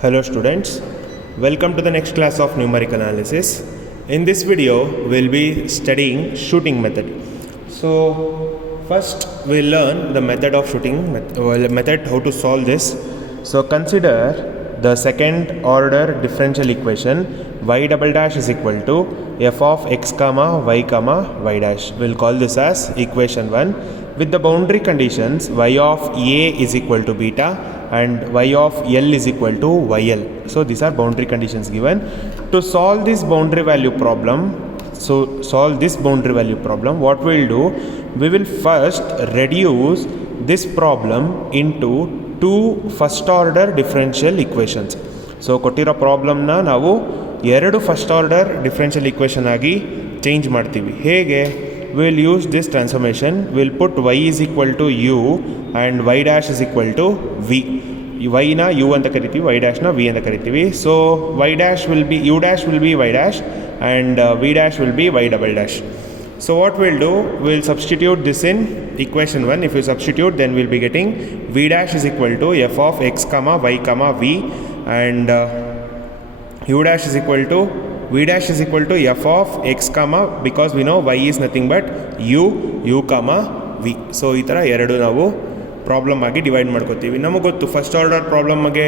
Hello students, welcome to the next class of numerical analysis. In this video, we'll be studying shooting method. So first we'll learn the method of shooting, method how to solve this. So consider the second order differential equation y double dash is equal to f of x comma y dash. We'll call this as equation 1 with the boundary conditions y of a is equal to beta and y of L is equal to YL. So these are boundary conditions given. To solve this boundary value problem, what we'll do, we will first reduce this problem into two first order differential equations. So ಕೊಟ್ಟಿರೋ ಪ್ರಾಬ್ಲಮ್ನ ನಾವು ಎರಡು first order differential equation ಆಗಿ change ಮಾಡ್ತೀವಿ. ಹೇಗೆ? we'll use this transformation. We'll put y is equal to u and y dash is equal to v. y na u anta karitivi, y dash na v anta karitivi. So y dash will be u dash will be y dash and v dash will be y double dash. So what we'll do, we'll substitute this in equation 1. If you substitute, then we'll be getting v dash is equal to f of x comma y comma v and u dash is equal to v dash is equal to f of x comma, because we know y is nothing but u comma v. So ಈ ಥರ ಎರಡು ನಾವು problem ಆಗಿ divide ಮಾಡ್ಕೋತೀವಿ. ನಮಗೆ ಗೊತ್ತು first order ಪ್ರಾಬ್ಲಮ್ಗೆ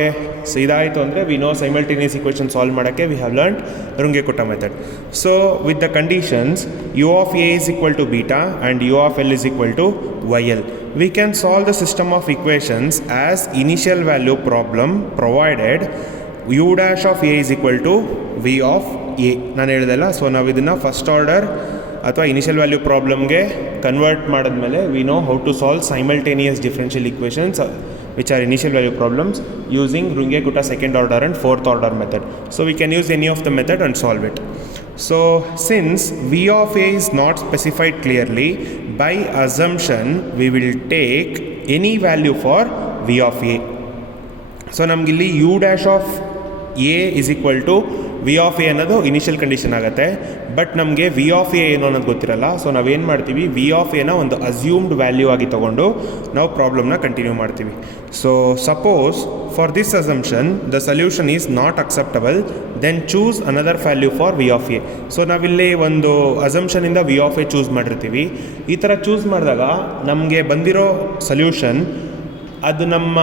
ಇದಾಯಿತು ಅಂದರೆ we know simultaneous equation solve ಮಾಡೋಕ್ಕೆ we have learned Runge Kutta method. So with the conditions u of a is equal to beta and u of L is equal to YL, we can solve the system of equations as initial value problem provided u dash of a is equal to v of a. ನಾನು ಹೇಳಿದೆಲ್ಲ, so ನಾವು ಇದನ್ನು first order ಅಥವಾ initial value ಪ್ರಾಬ್ಲಮ್ಗೆ convert ಮಾಡಿದ್ಮೇಲೆ we know how to solve simultaneous differential equations which are initial value problems using Runge Kutta second order and fourth order method. So we can use any of the method and solve it. So since v of a is not specified clearly, by assumption we will take any value for v of a. So ನಮಗಿಲ್ಲಿ u dash of a is equal to v of a ಅನ್ನೋದು initial condition ಆಗುತ್ತೆ. But ನಮಗೆ v of a ಏನು ಅನ್ನೋದು ಗೊತ್ತಿರಲ್ಲ. So ನಾವೇನು ಮಾಡ್ತೀವಿ, v of a ನ ಒಂದು ಅಸ್ಯೂಮ್ಡ್ ವ್ಯಾಲ್ಯೂ ಆಗಿ ತೊಗೊಂಡು ನಾವು ಪ್ರಾಬ್ಲಮ್ನ ಕಂಟಿನ್ಯೂ ಮಾಡ್ತೀವಿ. So suppose for this assumption the solution is not acceptable, then choose another value for v of a. So ನಾವಿಲ್ಲಿ ಒಂದು ಅಸಂಪ್ಷನಿಂದ v of a ಚೂಸ್ ಮಾಡಿರ್ತೀವಿ. ಈ ಥರ ಚೂಸ್ ಮಾಡಿದಾಗ ನಮಗೆ ಬಂದಿರೋ ಸೊಲ್ಯೂಷನ್ ಅದು ನಮ್ಮ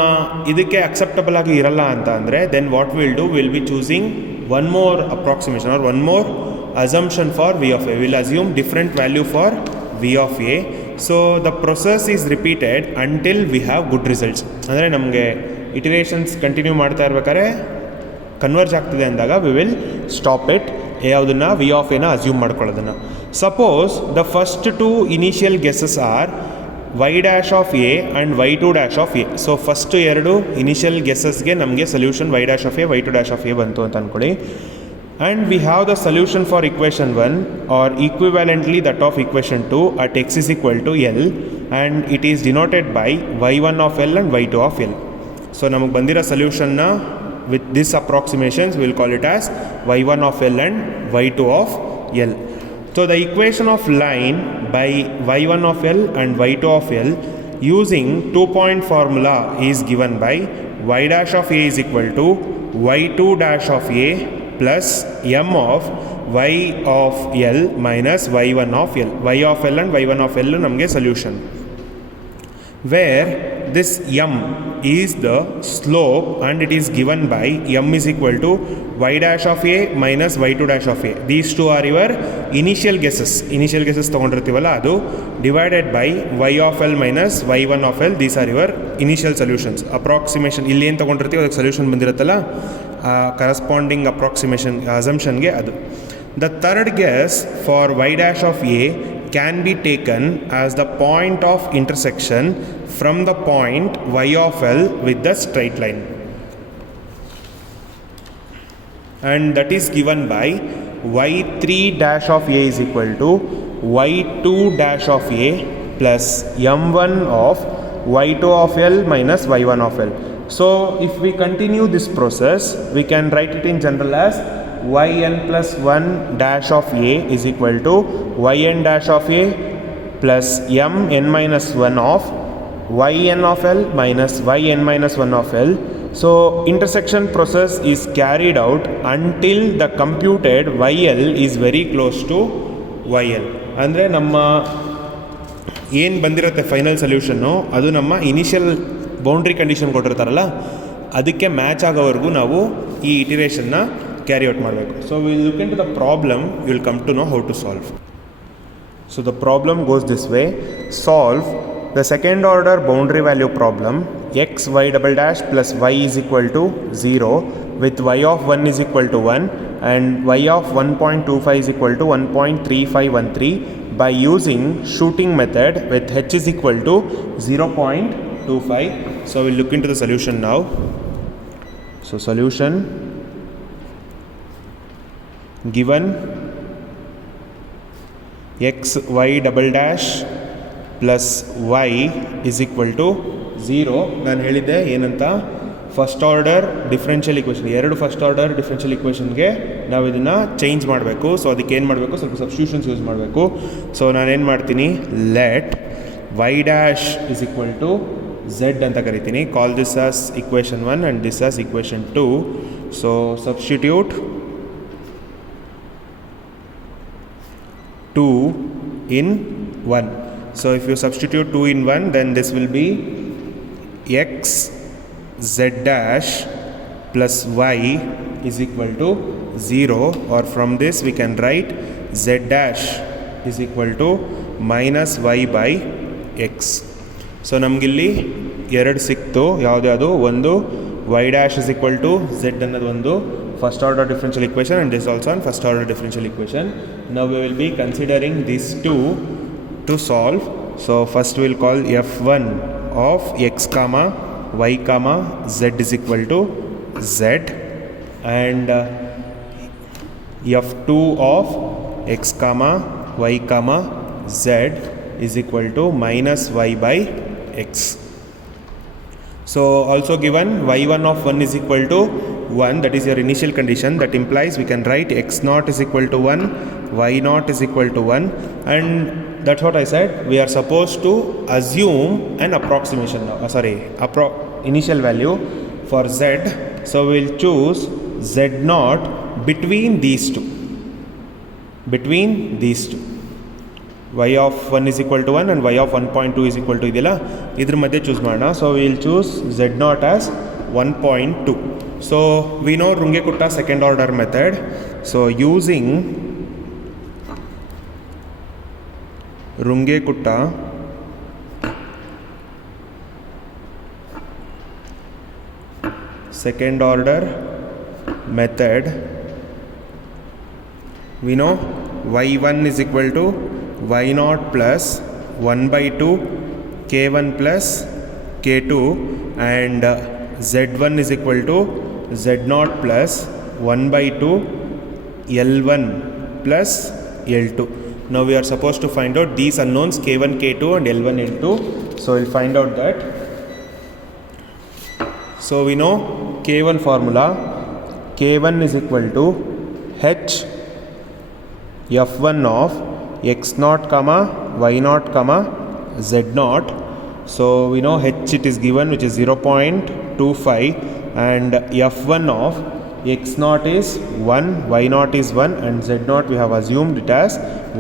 ಇದಕ್ಕೆ ಅಕ್ಸೆಪ್ಟಬಲ್ ಆಗಿ ಇರಲ್ಲ ಅಂತ ಅಂದರೆ then what will do, will be choosing one more approximation or one more assumption for v of a. We'll assume different value for v of a. So the process is repeated until we have good results. ಅಂದರೆ ನಮಗೆ ಇಟರೇಷನ್ಸ್ continue ಮಾಡ್ತಾ ಇರ್ಬೇಕಾದ್ರೆ converge ಆಗ್ತಿದೆ ಅಂದಾಗ we will stop it. ಯಾವುದನ್ನು v of a ನ assume ಮಾಡ್ಕೊಳ್ಳೋದನ್ನು. Suppose the first two initial guesses are y dash of a and y2 dash of a. So first ಎರಡು ಇನಿಷಿಯಲ್ ಗೆಸಸ್ಗೆ ನಮಗೆ solution y dash of a, y2 dash of a ಬಂತು ಅಂತ ಅಂದ್ಕೊಳ್ಳಿ. And we have the solution for equation 1 or equivalently that of equation 2 at x is equal to L and it is denoted by y1 of L and y2 of L. So ನಮಗೆ ಬಂದಿರೋ ಸೊಲ್ಯೂಷನ್ನ with this approximations will call it as y1 of L and y2 of L. So the equation of line by y1 of L and y2 of L using 2-point formula is given by y dash of a is equal to y2 dash of a plus m of y of L minus y1 of L. y of L and y1 of L ನಮಗೆ solution, where this m is the slope and it is given by m is equal to y dash of a minus y2 dash of a. These two are your initial guesses ತೊಗೊಂಡಿರ್ತೀವಲ್ಲ ಅದು divided by y of L minus y1 of L. These are your initial solutions. Approximation ಇಲ್ಲಿ ಏನು ತೊಗೊಂಡಿರ್ತೀವಿ ಅದಕ್ಕೆ solution ಬಂದಿರುತ್ತಲ್ಲ corresponding approximation ಅಸಂಪ್ಷನ್ಗೆ ಅದು. The third guess for y dash of a can be taken as the point of intersection from the point y of L with the straight line, and that is given by y3 dash of a is equal to y2 dash of a plus m1 of y2 of L minus y1 of L. So if we continue this process, we can write it in general as yn plus 1 dash of a is equal to yn dash of a plus mn minus 1 of yn of L minus yn minus 1 of L. So intersection process is carried out until the computed YL is very close to YL. ಅಂದರೆ ನಮ್ಮ ಏನು ಬಂದಿರುತ್ತೆ final ಸೊಲ್ಯೂಷನ್ನು ಅದು ನಮ್ಮ initial boundary condition ಕೊಟ್ಟಿರ್ತಾರಲ್ಲ ಅದಕ್ಕೆ match ಆಗೋವರೆಗೂ ನಾವು ಈ ಇಟಿರೇಷನ್ನ ಕ್ಯಾರಿ ಔಟ್ ಮಾಡಬೇಕು. So will look into the problem, you will come to know how to solve. So the problem goes this way: solve the second order boundary value problem x y double dash plus y is equal to 0 with y of 1 is equal to 1 and y of 1.25 is equal to 1.3513 by using shooting method with h is equal to 0.25. So we'll look into the solution now. So solution given x y double dash plus y is equal to 0. ನಾನು ಹೇಳಿದ್ದೆ ಏನಂತ, first order differential equation, ಎರಡು first order differential ಇಕ್ವೇಷನ್ಗೆ ನಾವು ಇದನ್ನು change ಮಾಡಬೇಕು. So ಅದಕ್ಕೆ ಏನು ಮಾಡಬೇಕು, ಸ್ವಲ್ಪ ಸಬ್ಸ್ಟಿಟ್ಯೂಷನ್ಸ್ ಯೂಸ್ ಮಾಡಬೇಕು. ಸೊ ನಾನೇನು ಮಾಡ್ತೀನಿ, let y dash is equal to z ಅಂತ ಕರಿತೀನಿ. Call this as equation 1 and this as equation 2. So substitute 2 in 1. So if you substitute 2 in 1, then this will be x z dash plus y is equal to 0, or from this we can write z dash is equal to minus y by x. So ನಮಗಿಲ್ಲಿ ಎರಡು ಸಿಕ್ತು, ಯಾವುದ್ಯಾವುದು, ಒಂದು y dash is equal to z ಅನ್ನೋದು ಒಂದು first order differential equation and this also on first order differential equation. Now we will be considering these two to solve. So first we will call f1 of x comma y comma z is equal to z and f2 of x comma y comma z is equal to minus y by x. So also given y1 of 1 is equal to 1, that is your initial condition. That implies we can write x naught is equal to 1, y naught is equal to 1, and that's what I said. We are supposed to assume an approximation now. Initial value for z. So we will choose z naught between these two. Between these two. Y of 1 is equal to 1 and y of 1.2 is equal to ಇದೆಲ್ಲ ಇದ್ರ ಮಧ್ಯೆ choose ಮಾಡೋಣ. So we will choose z naught as 1.2. So we know Runge Kutta second order method. So using Runge Kutta second order method, we know y1 is equal to y naught plus 1 by 2 k1 plus k2 and z1 is equal to z naught plus 1 by 2 l1 plus l2. Now we are supposed to find out these unknowns k1 k2 and l1 l2. So we'll find out that. So we know k1 formula, k1 is equal to h f1 of x naught comma y naught comma z naught. So we know h it is given, which is 0.25, and f1 of x naught is 1, y naught is 1, and z naught we have assumed it as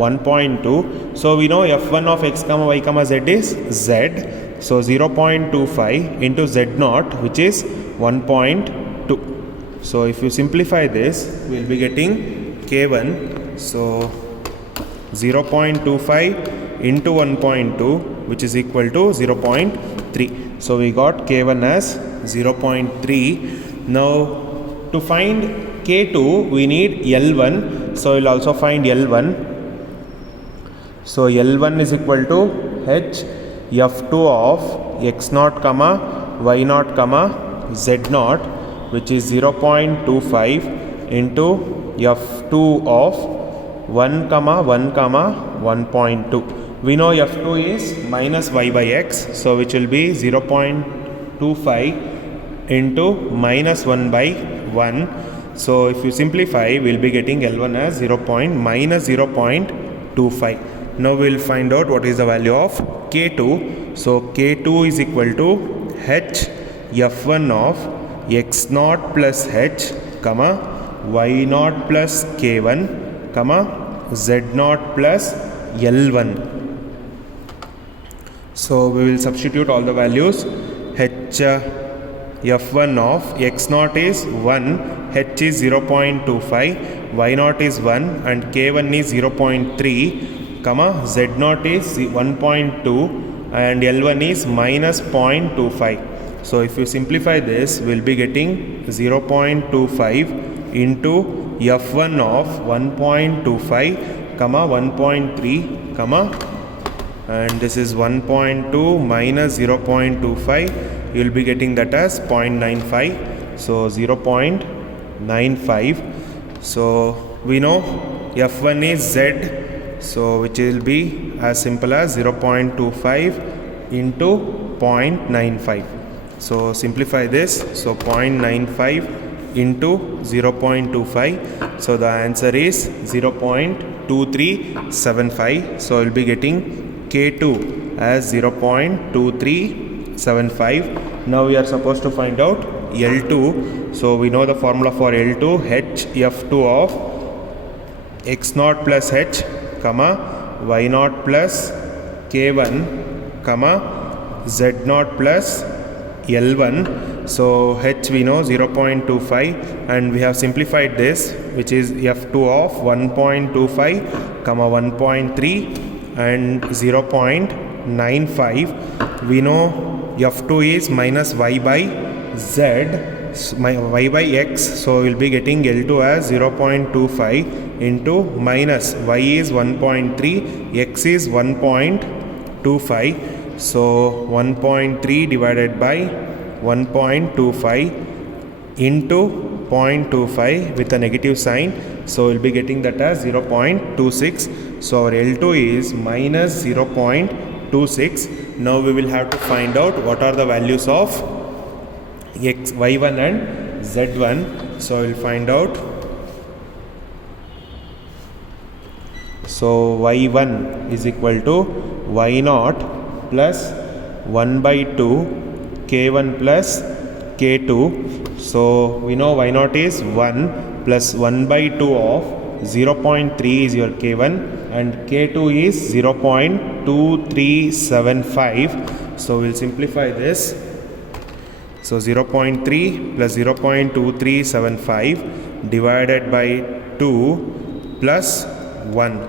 1.2. So we know f1 of x comma y comma z is z. So 0.25 into z naught, which is 1.2. So if you simplify this, we will be getting k1. So 0.25 into 1.2, which is equal to 0.3. So we got k1 as 0.3. Now to find k2, we need l1. So we'll also find l1. So l1 is equal to h f2 of x naught comma y naught comma z naught, which is 0.25 into f2 of 1 comma 1 comma 1.2. We know f2 is minus y by x, so which will be 0.25 into minus 1 by 1. So if you simplify, we will be getting L1 as minus 0.25. Now we will find out what is the value of K2. So K2 is equal to h f1 of x naught plus h, comma y naught plus k1, comma z naught plus L1. So we will substitute all the values. H f1 of x naught is 1, h is 0.25, y naught is 1 and k1 is 0.3, comma z naught is 1.2 and L1 is minus 0.25. So if you simplify this, we'll be getting 0.25 into f1 of 1.25, comma 1.3, comma, and this is 1.2 minus 0.25, you will be getting that as 0.95, so 0.95. So we know f1 is z, so which will be as simple as 0.25 into 0.95. So simplify this, so 0.95 into 0.25, so the answer is 0.2375. so we'll be getting K2 as 0.2375. Now we are supposed to find out L2. So we know the formula for L2, h f2 of x naught plus h, comma y naught plus k1, comma z naught plus L1. So h we know 0.25 and we have simplified this, which is f2 of 1.25, comma 1.3 and 0.95. we know f2 is minus y by z, y by x, so we will be getting L2 as 0.25 into minus y is 1.3, x is 1.25, so 1.3 divided by 1.25 into 0.25 with a negative sign, so we'll be getting that as 0.26. so our L2 is minus 0.26. now we will have to find out what are the values of x, y1 and z1. so we'll find out. So y1 is equal to y naught plus 1 by 2 k1 plus k2. so we know y naught is 1 plus 1 by 2 of 0.3 is your k1 and k2 is 0.2375. so we'll simplify this. So 0.3 plus 0.2375 divided by 2 plus 1.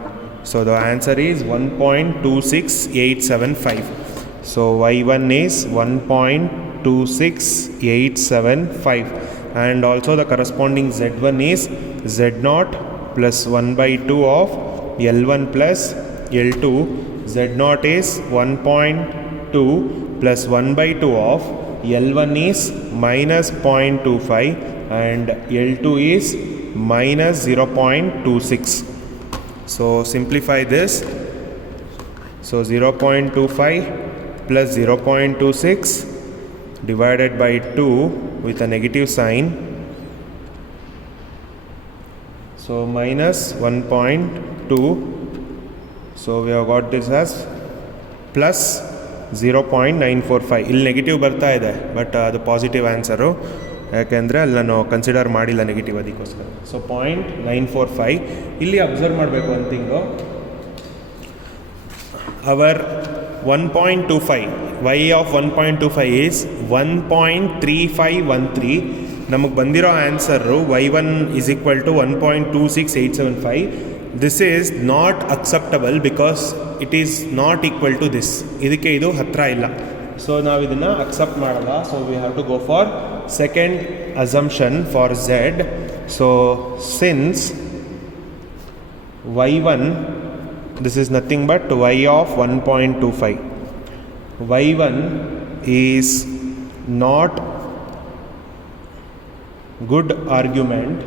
So the answer is 1.26875. So y1 is 1.26875 and also the corresponding z1 is z0 plus 1 by 2 of L1 plus L2. z0 is 1.2 plus 1 by 2 of L1 is minus 0.25 and L2 is minus 0.26. So simplify this. So 0.25 plus 0.26 divided by 2 with a negative sign. So minus 1.2. So we have got this as plus 0.945. ಇಲ್ಲಿ negative ಬರ್ತಾ ಇದೆ but ಅದು positive answer, ಯಾಕೆಂದರೆ ಅಲ್ಲಿ ನಾನು consider ಮಾಡಿಲ್ಲ negative, ಅದಕ್ಕೋಸ್ಕರ. So 0.945 ಇಲ್ಲಿ ಅಬ್ಸರ್ವ್ ಮಾಡಬೇಕು ಒಂದು thing. Our 1.25 y of 1.25 is 1.3513. ನಮಗೆ ಬಂದಿರೋ answer y1 is equal to 1.26875. This is not acceptable because it is not equal to this. ಇದಕ್ಕೆ ಇದು ಹತ್ತಿರ ಇಲ್ಲ, ಸೊ ನಾವು ಇದನ್ನು ಅಕ್ಸೆಪ್ಟ್ ಮಾಡಲ್ಲ. So we have to go for second assumption for z. So since y1, this is nothing but y of 1.25. y1 is not good argument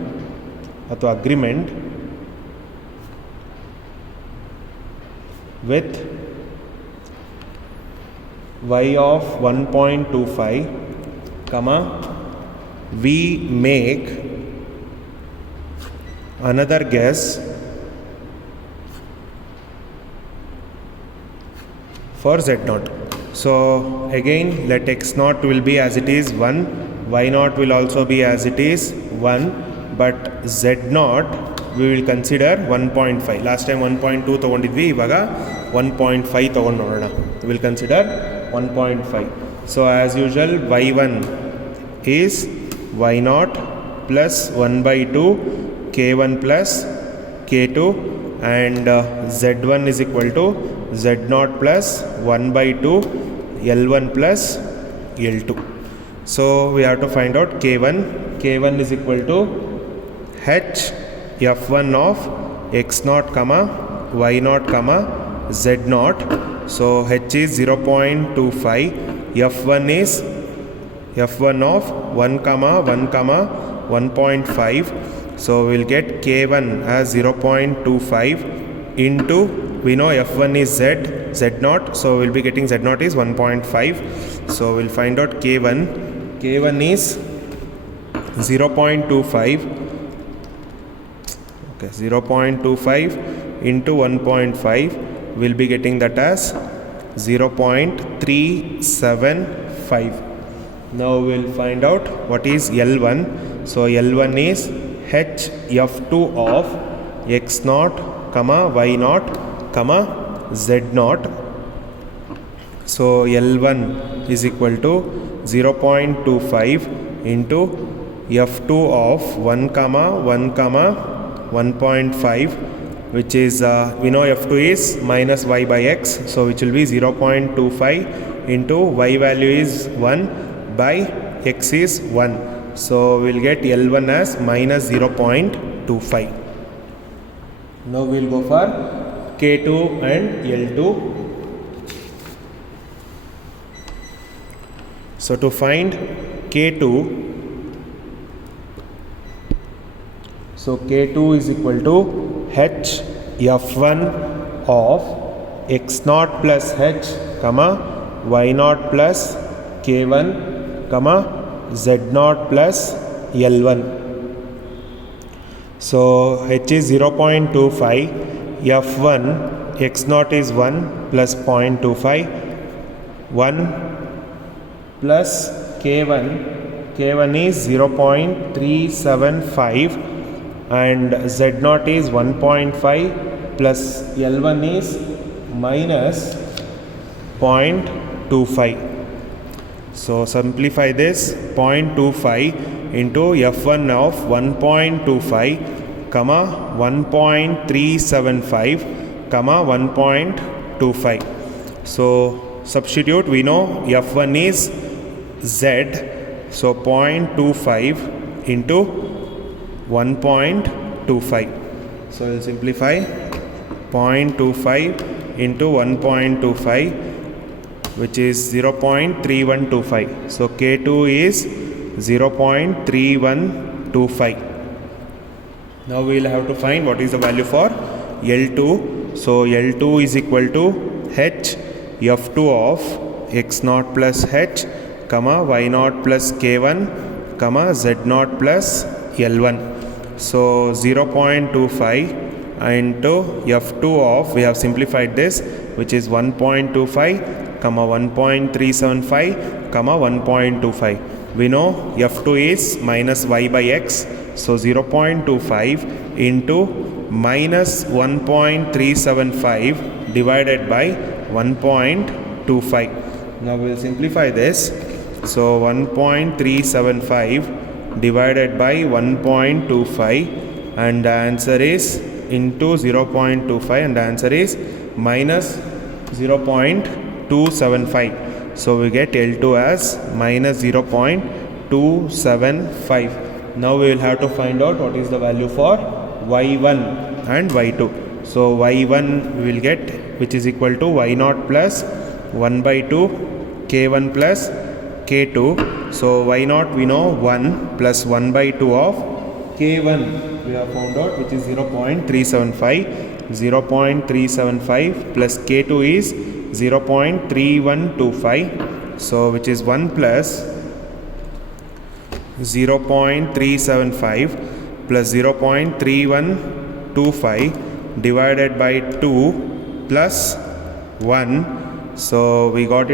ಅಥವಾ agreement with y of 1.25, comma we make another guess for z naught. So again let x naught will be as it is 1, y0 will also be as it is 1, but z0 we will consider 1.5. Last time 1.2 ತಗೊಂಡಿದ್ವಿ, ಇವಾಗ 1.5 ತಗೊಂಡು ನೋಡೋಣ. We will consider 1.5. So as usual, y1 is y0 plus 1 by 2 k1 plus k2, and z1 is equal to z0 plus 1 by 2 L1 plus L2. So we have to find out k1. K1 is equal to h f1 of x0 comma y0 comma z0. So h is 0.25, f1 is f1 of 1 comma 1 comma 1.5. So we'll get k1 as 0.25 into, we know f1 is z0, so we'll be getting z0 is 1.5. So we'll find out k1. K1 is 0.25, okay, 0.25 into 1.5, we'll be getting that as 0.375. Now we'll find out what is L1. So L1 is h f2 of x0 comma y0 comma z0. So L1 is equal to 0.25 into f2 of 1 comma 1 comma 1.5, which is we know f2 is minus y by x, so which will be 0.25 into y value is 1 by x is 1. So we'll get L1 as minus 0.25. Now we'll go for K2 and L2. So to find K2, so K2 is equal to h f1 of x0 plus h comma y0 plus k1 comma z0 plus L1. So h is 0.25, f1 x0 is 1 plus 0.25, 1 plus k1 is 0.375, and z0 is 1.5 plus L1 is minus 0.25. So simplify this, 0.25 into f1 of 1.25 comma 1.375 comma 1.25. So substitute, we know f1 is z, so 0.25 into 1.25. So we'll simplify, 0.25 into 1.25, which is 0.3125. So K2 is 0.3125. Now we will have to find what is the value for L2. So L2 is equal to h f2 of x0 plus h comma y0 plus k1 comma z0 plus L1. So 0.25 into f2 of, we have simplified this, which is 1.25 comma 1.375 comma 1.25. We know f2 is minus y by x, so 0.25 into minus 1.375 divided by 1.25. Now we will simplify this. So 1.375 divided by 1.25, and the answer is into 0.25, and the answer is minus 0.275. So we get L2 as minus 0.275. Now we will have to find out what is the value for y1 and y2. So y1 we will get, which is equal to y0 plus 1 by 2 k1 plus k2. So y0 we know 1 plus 1 by 2 of k1 we have found out, which is 0.375. 0.375 plus k2 is 0.3125. So which is 1 plus 0.375 plus 0.3125 divided by 2 plus 1. So we got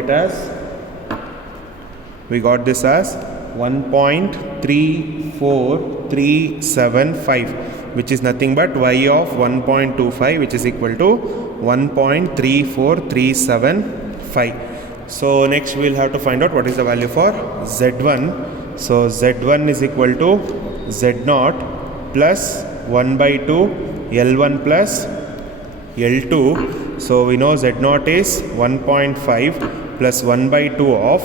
this as 1.34375, which is nothing but y of 1.25, which is equal to 1.3435. So next we'll have to find out what is the value for z1. So z1 is equal to z0 plus 1 by 2 L1 plus L2. So we know z0 is 1.5 plus 1 by 2 of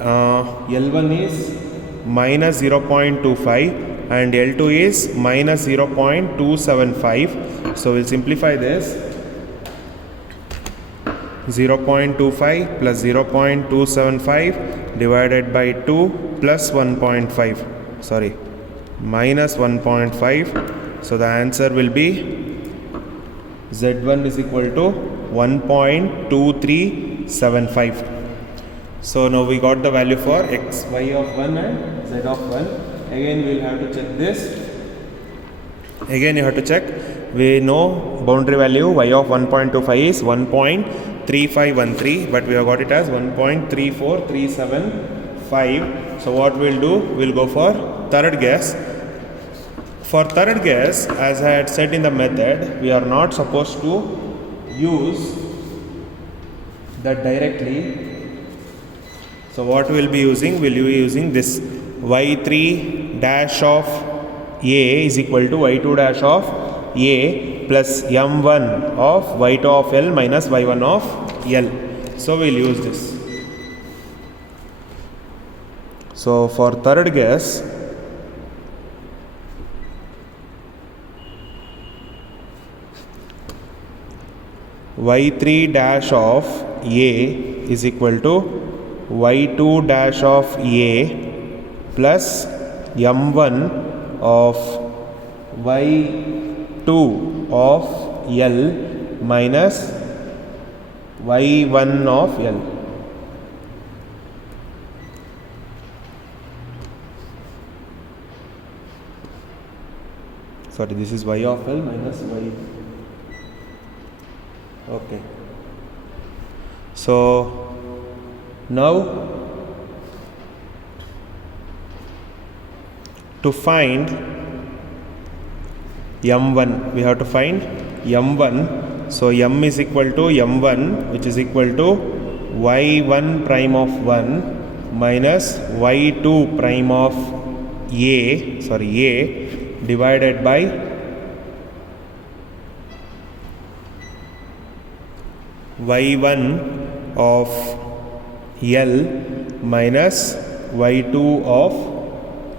L1 is minus 0.25 and L2 is minus 0.275. So we'll simplify this. 0.25 plus 0.275 divided by 2 plus 1.5, sorry, minus 1.5. So the answer will be z1 is equal to 1.2375. So now we got the value for x, y of 1 and z of 1. Again we will have to check this. Again you have to check. We know boundary value y of 1.25 is 1.3513, but we have got it as 1.34375. So what we'll do, we'll go for third guess. For third guess, as I had said in the method, we are not supposed to use that directly. So what we'll be using, we'll be using this y3 dash of a is equal to y2 dash of a plus m1 of y2 of L minus y1 of L. So we'll use this. So for third guess, y3 dash of a is equal to y2 dash of a plus m1 of y2 of L minus y1 of L. Sorry, this is y of L minus y. Okay. So now to find m1, we have to find m1. So m is equal to m1, which is equal to y1 prime of 1 minus y2 prime of a divided by y1 of L minus y2 of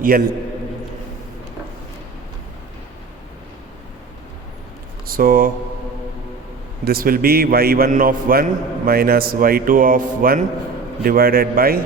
L. So this will be y1 of 1 minus y2 of 1 divided by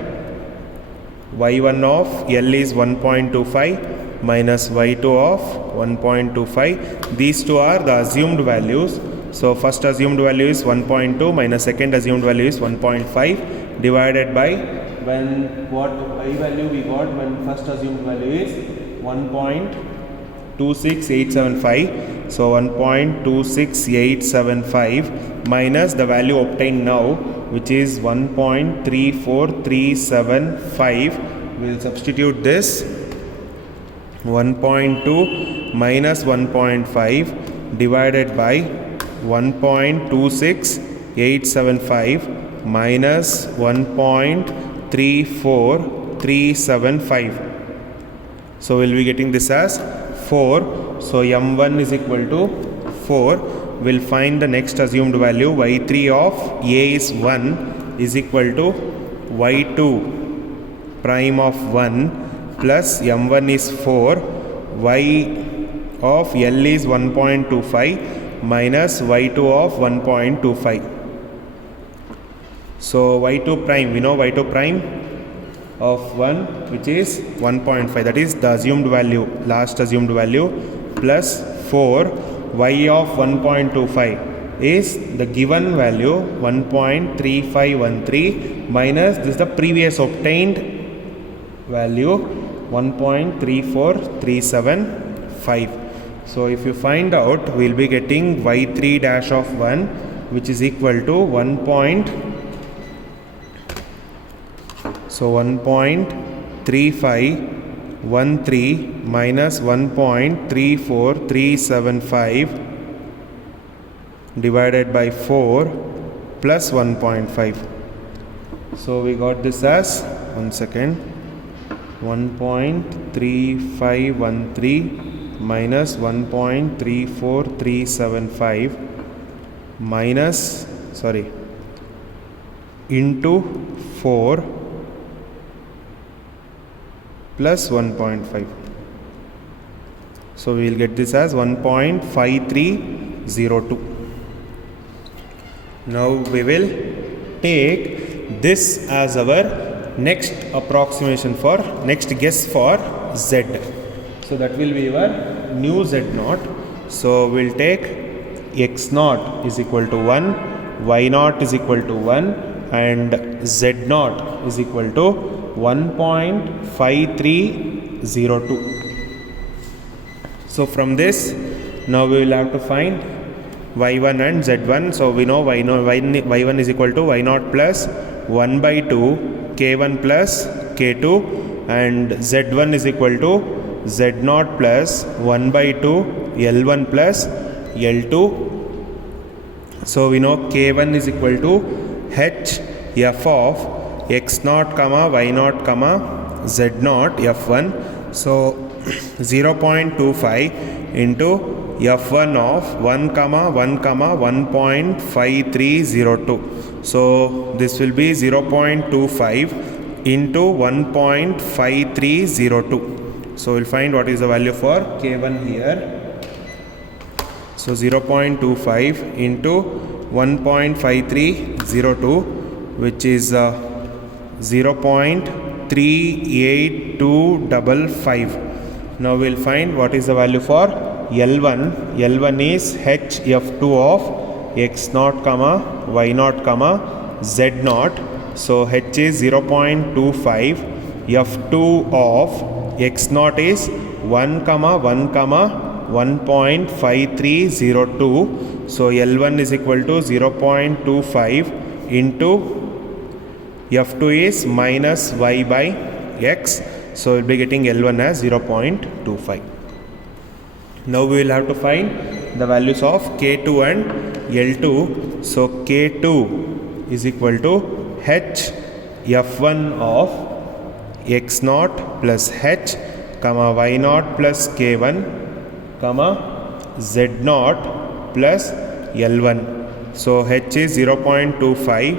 y1 of L is 1.25 minus y2 of 1.25. These two are the assumed values. So first assumed value is 1.2 minus second assumed value is 1.5 divided by when what y value we got when first assumed value is 1.26875. So 1.26875 minus the value obtained now, which is 1.34375. We'll substitute this. 1.2 minus 1.5 divided by 1.26875 minus 1.34375. So we'll be getting this as 4. So m1 is equal to 4. We'll find the next assumed value. y3 of a is 1 is equal to y2 prime of 1 plus m1 is 4. Y of L is 1.25 minus y2 of 1.25. So y2 prime, we know y2 prime of 1, which is 1.5, that is the assumed value, last assumed value, plus 4 y of 1.25 is the given value 1.3513 minus this is the previous obtained value 1.34375. So if you find out, we will be getting y3 dash of 1, which is equal to 1.3513 1.3513 minus 1.34375 divided by 4 plus 1.5. So we got this as, 1.3513 minus 1.34375 minus, into 4 plus 1.5. So we will get this as 1.5302. Now we will take this as our next approximation for next guess for z. So that will be our new z0. So we'll take x0 is equal to 1, y0 is equal to 1 and z0 is equal to 1.5302. So from this, now we will have to find y1 and z1. So we know y1 is equal to y0 plus 1 by 2 k1 plus k2 and z1 is equal to z0 plus 1 by 2 l1 plus l2. So we know k1 is equal to h f of x0 comma y0 comma z0 f1. So 0.25 into f1 of 1 comma 1 comma 1.5302. So this will be 0.25 into 1.5302. So we'll find what is the value for k1 here. So 0.25 into 1.5302, which is 0.38255. Now we'll find what is the value for L1. L1 is h f2 of x0 comma y0 comma z0. So h is 0.25, f2 of x0 is 1 comma 1 comma 1.5302. So L1 is equal to 0.25 into f2 is minus y by x. So we'll be getting L1 as 0.25. Now we will have to find the values of k2 and L2. So k2 is equal to h f1 of x0 plus h comma y0 plus k1 comma z0 plus L1. So h is 0.25,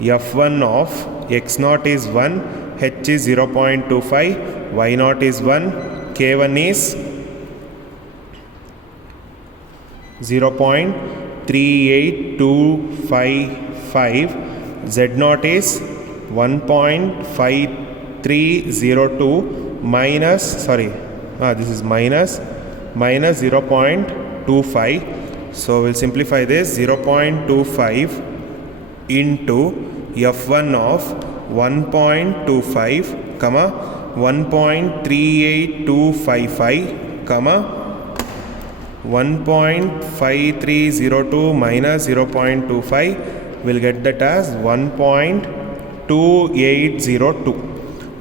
f1 of x0 is 1, h is 0.25, y0 is 1, k1 is 0.38255, z0 is 1.5302 minus, this is minus 0.25. So we'll simplify this. 0.25 into f1 of 1.25 comma 1.38255 comma 1.5302 minus 0.25, we'll get that as 1.2802.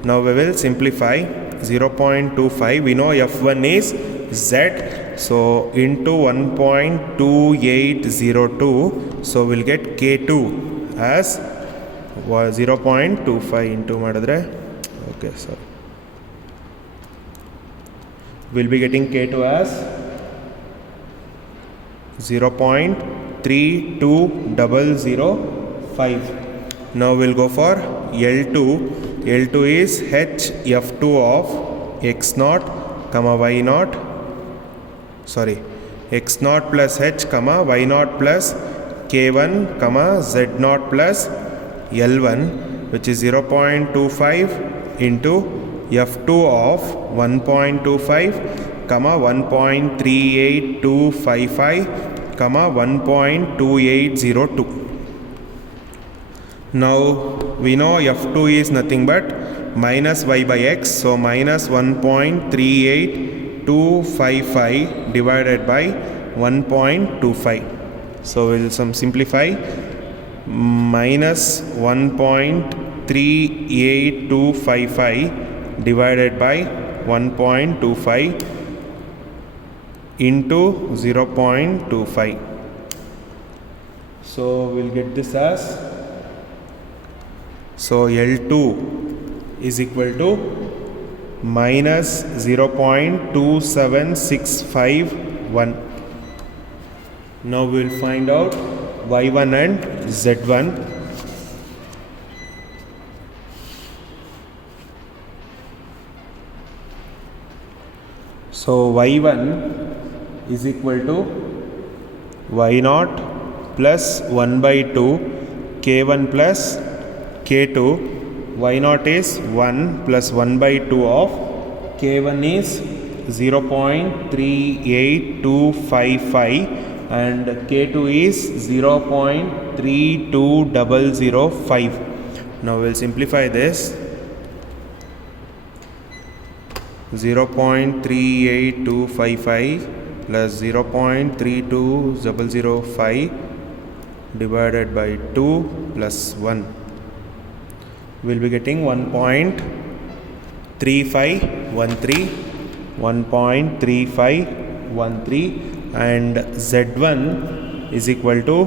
Now we will simplify 0.25. We know f1 is z, so into 1.2802, so we'll get k2 as 0.25 into madadre. Okay, sorry. We'll be getting k2 as 0.32005. Now we'll go for L2. L2 is h f2 of x0 comma y0. X0 plus h comma y0 plus k1 comma z0 plus L1, which is 0.25 into f2 of 1.25 comma 1.38255 comma 1.2802. Now we know f2 is nothing but minus y by x, so minus 1.38255 divided by 1.25. So we'll simplify. Minus 1.38255 divided by 1.25 into 0.25. So we'll get this as, so L2 is equal to minus 0.27651. Now we will find out y1 and z1. So y1 is equal to y0 plus 1 by 2 k1 plus k2. y0 is 1 plus 1 by 2 of k1 is 0.38255 and k2 is 0.32005. Now we'll simplify this. 0.38255 plus 0.32005 divided by 2 plus 1. We'll be getting 1.3513 and z1 is equal to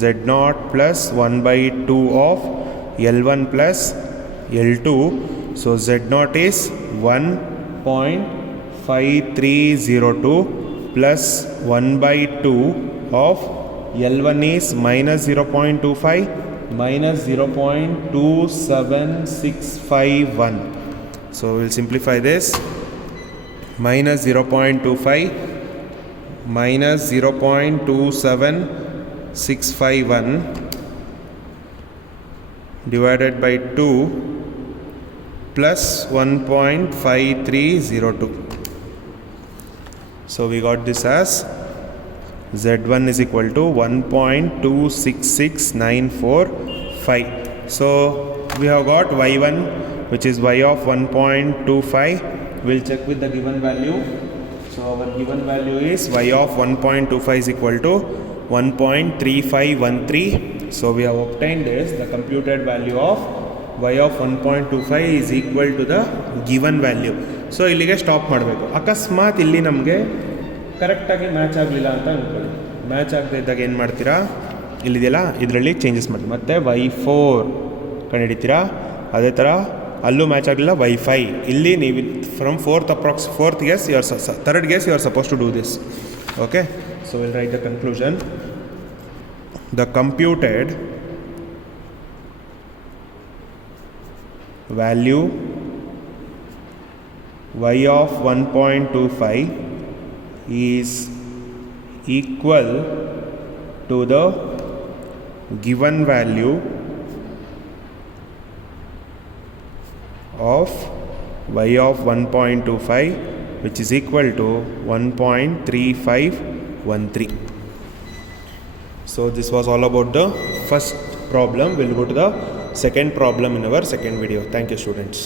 z0 plus 1 by 2 of L1 plus L2. So z0 is 1.5302 plus 1 by 2 of L1 is minus 0.25 minus 0.27651. So we'll simplify this. Minus 0.25 minus 0.27651 divided by 2 plus 1.5302. So we got this as z1 is equal to 1.266945. So we have got y1, which is y of 1.25. We'll check with the given value. So our given value is y of 1.25 is equal to 1.3513. So we have obtained this. The computed value of y of 1.25 is equal to the given value. So ಇಲ್ಲಿಗೆ stop ಮಾಡಬೇಕು. ಅಕಸ್ಮಾತ್ ಇಲ್ಲಿ ನಮಗೆ ಕರೆಕ್ಟಾಗಿ match ಆಗಲಿಲ್ಲ ಅಂತ ಅಂದ್ಕೊಳ್ಳಿ. Match ಆಗದೆ ಇದ್ದಾಗ ಏನು ಮಾಡ್ತೀರಾ, ಇಲ್ಲಿದೆಯಲ್ಲ ಇದರಲ್ಲಿ ಚೇಂಜಸ್ ಮಾಡಿ ಮತ್ತು y4 ಕಂಡುಹಿಡಿತೀರಾ. ಅದೇ ಥರ ಅಲ್ಲೂ ಮ್ಯಾಚ್ ಆಗಲಿಲ್ಲ y5. ಇಲ್ಲಿ ನೀವು from fourth guess you are third guess you are supposed to do this. Okay, so we'll write the conclusion. The computed value y of 1.25 is equal to the given value of y of 1.25, which is equal to 1.3513. So this was all about the first problem. We'll go to the second problem in our second video. Thank you, students.